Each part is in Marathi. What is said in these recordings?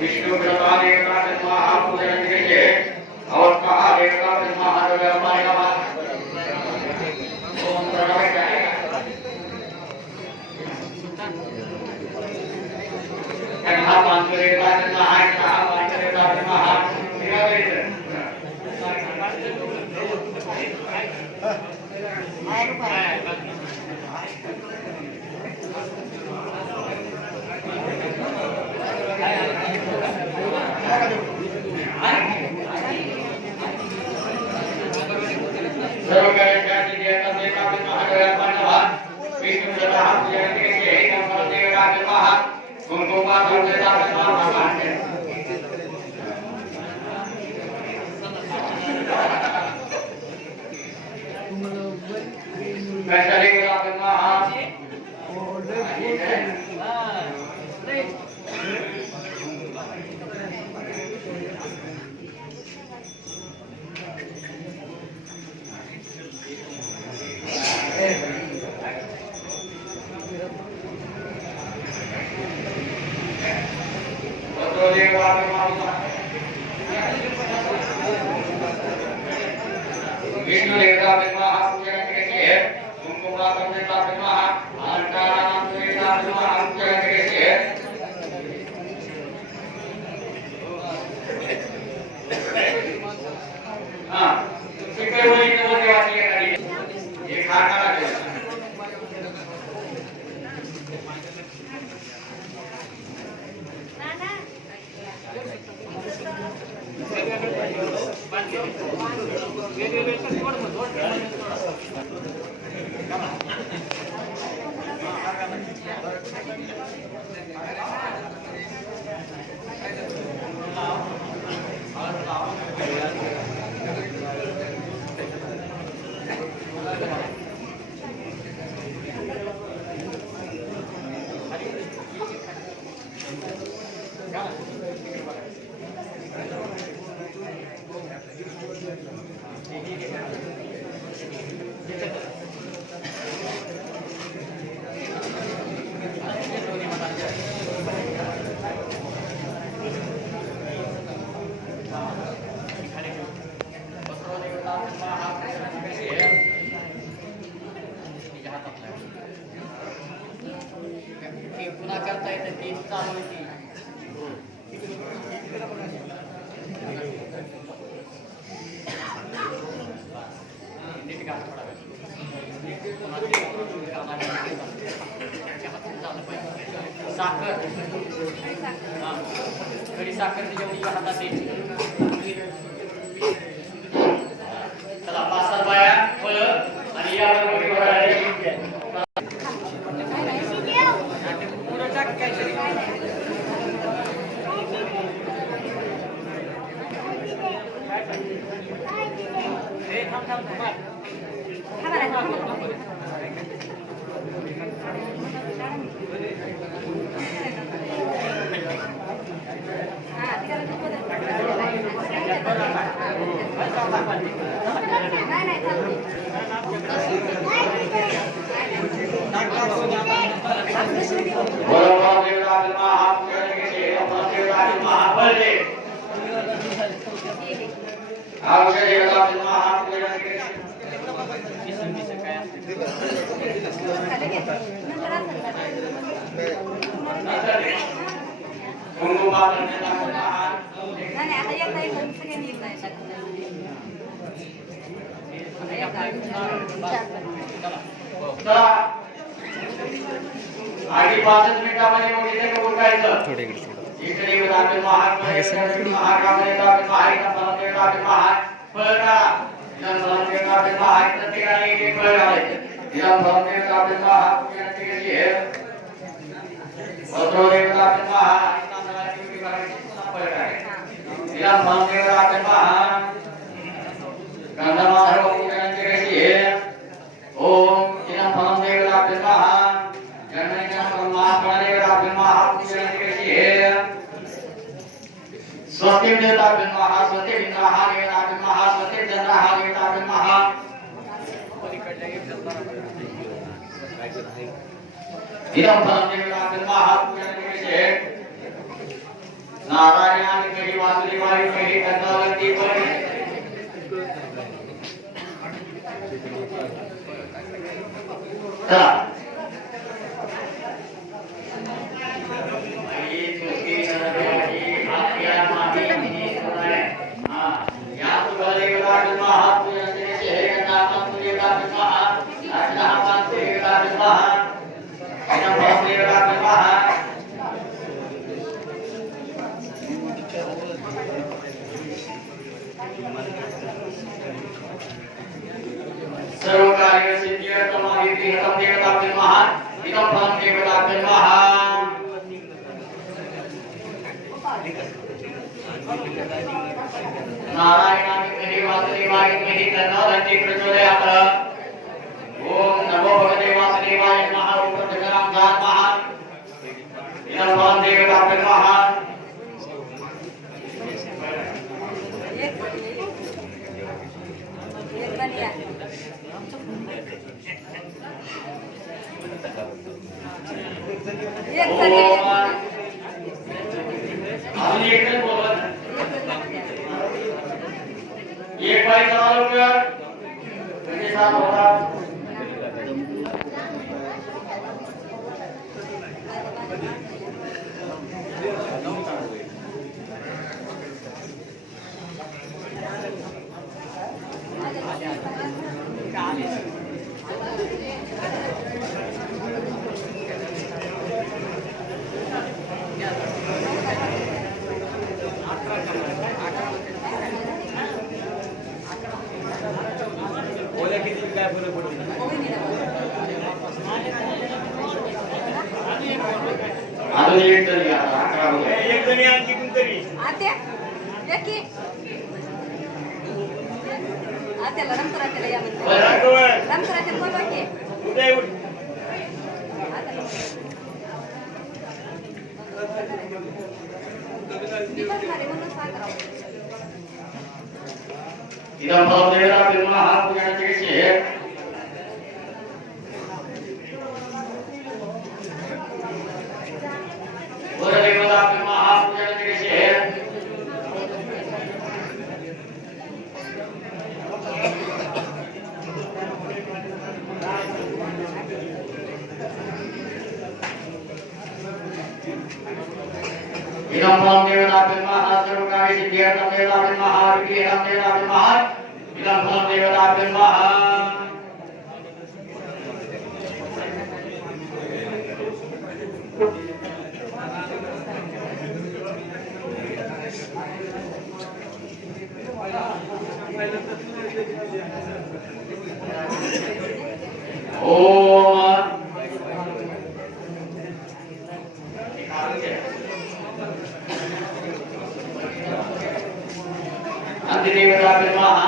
विष्णु देवता महापूजन कीजिए और कहा देवता महादेव ओम विष्णु देवता महापूजन कीजिए कुमकुम देवता महाअलंकार देवता महापूजन कीजिए हां सिक्के वही को देवाची करिए ये खाना पुन्हा करता येतं ती चालू आहे नीट का थोडा साखर खडी साखर जेवढी हातात यायची चला 5-7 बाया फळं आणि यावर आधी 5 मिनिटांमध्ये मग इथे उरकायचं थोडे इकडे आपले महाकामने आपले महाकामने आपले महाफळका जन्मने आपले महाप्रतिकाने एक फळ घालायचं या फळाने आपले महापूजनाची केली आहे वस्त्रोदे आपले महातांदळाची विधी करायची फळ आहे या फळाने आपले महा गंधमाधव पूजनाची केली आहे ओम या फळाने आपले महा जन्मने महाफळाने आपले महापूजनाची केली आहे स्वस्ति देवताभ्यन्मः स्वस्ति इंद्राः देवताभ्यन्मः स्वस्ति चन्द्राः देवताभ्यन्मः इदं फलं देवताभ्यन्मः पूजननिमिषे नारायणाय विद्महे वासुदेवाय धीमहि तन्नो दन्ति प्रचोदयात्। सर्वकार्य सिद्ध्यर्थम इतिहतं देवताभ्यन्मः इदं फलं देवताभ्यन्मः नारायणाय विद्महे वासुदेवाय धीमहि तन्नो दन्ति प्रचोदयात्। ओम नमो भगवते वासुदेवाय नमः। ओम प्रत्यक्षां धामः इदं फलं देवताभ्यन्मः एक भाई सवाल होगा मेरे साथ होगा एक जणी आणखी कोणतरी आत्या की आत्याला रंगराच्याला या म्हणजे रंगराच्या बोलवा की उदय उठ इदं फलं देवताभ्यन्मः पूजननिमिषे इदं फलं देवताभ्यन्मः सर्वकार्य सिद्ध्यर्थं देवताभ्यन्मः इतिहतं देवताभ्यन्मः इदं फलं देवताभ्यन्मः अधिदेवताभ्यन्मः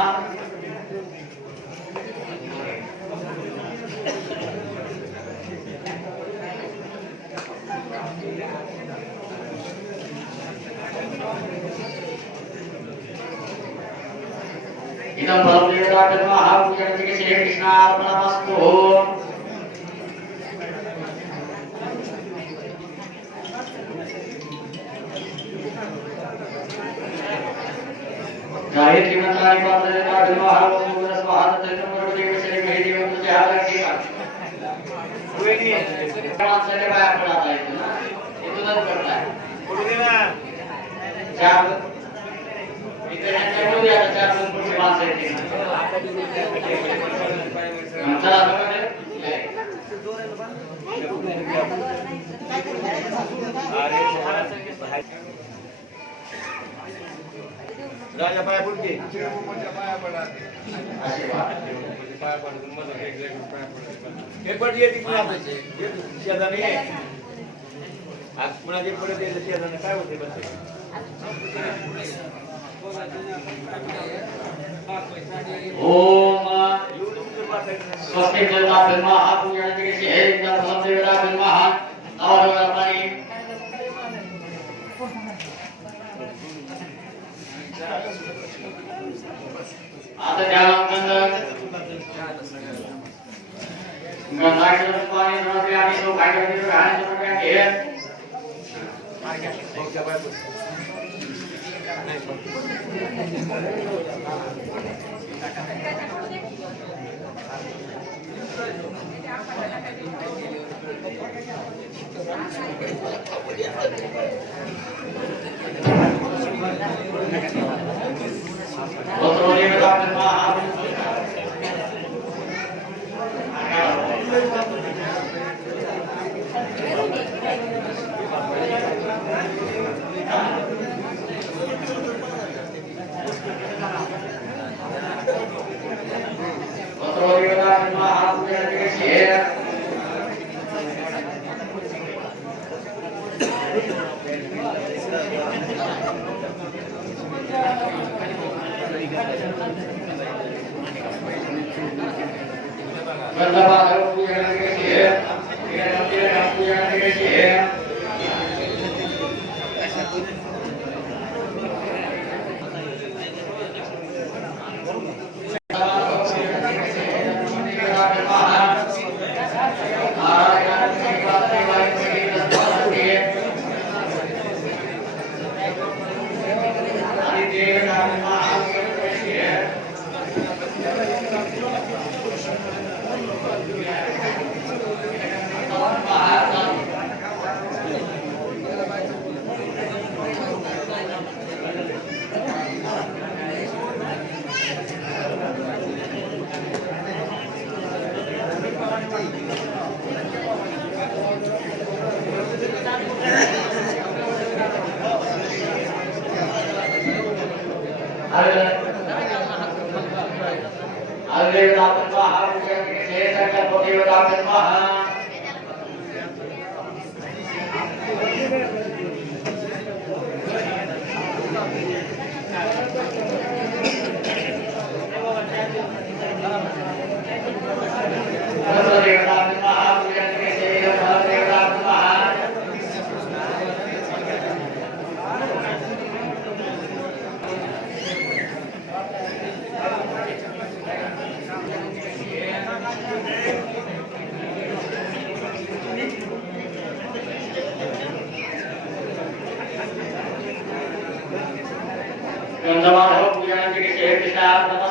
इदं फलं देवताभ्यन्मः पूजननिमिषे कृष्णार्पणमस्तु। गायत्री मंत्राणि पात्रदेवताभ्यन्मः ओम स्वाहा तत्सर्वदेवस्य देवं प्रत्याहारति कोई माणसाने बाहेर पडायला येतो ना इथूनच पडलाय कुठे ना चार इथे बोलू या चार पुढची माणसं येते नंतर राजा पाया पडके पाया पडा पाया पडून मला एक्झॅक्ट पाया पडते हे पड येते की आता शेजाने आज कुणाचे पडत येते शेजाने काय होते बस ओम स्वस्ति देवताभ्यन्मः पूजननिमिषे इदं फलं देवताभ्यन्मः नवग्रहाणि गंधमाधव पूजन के शेष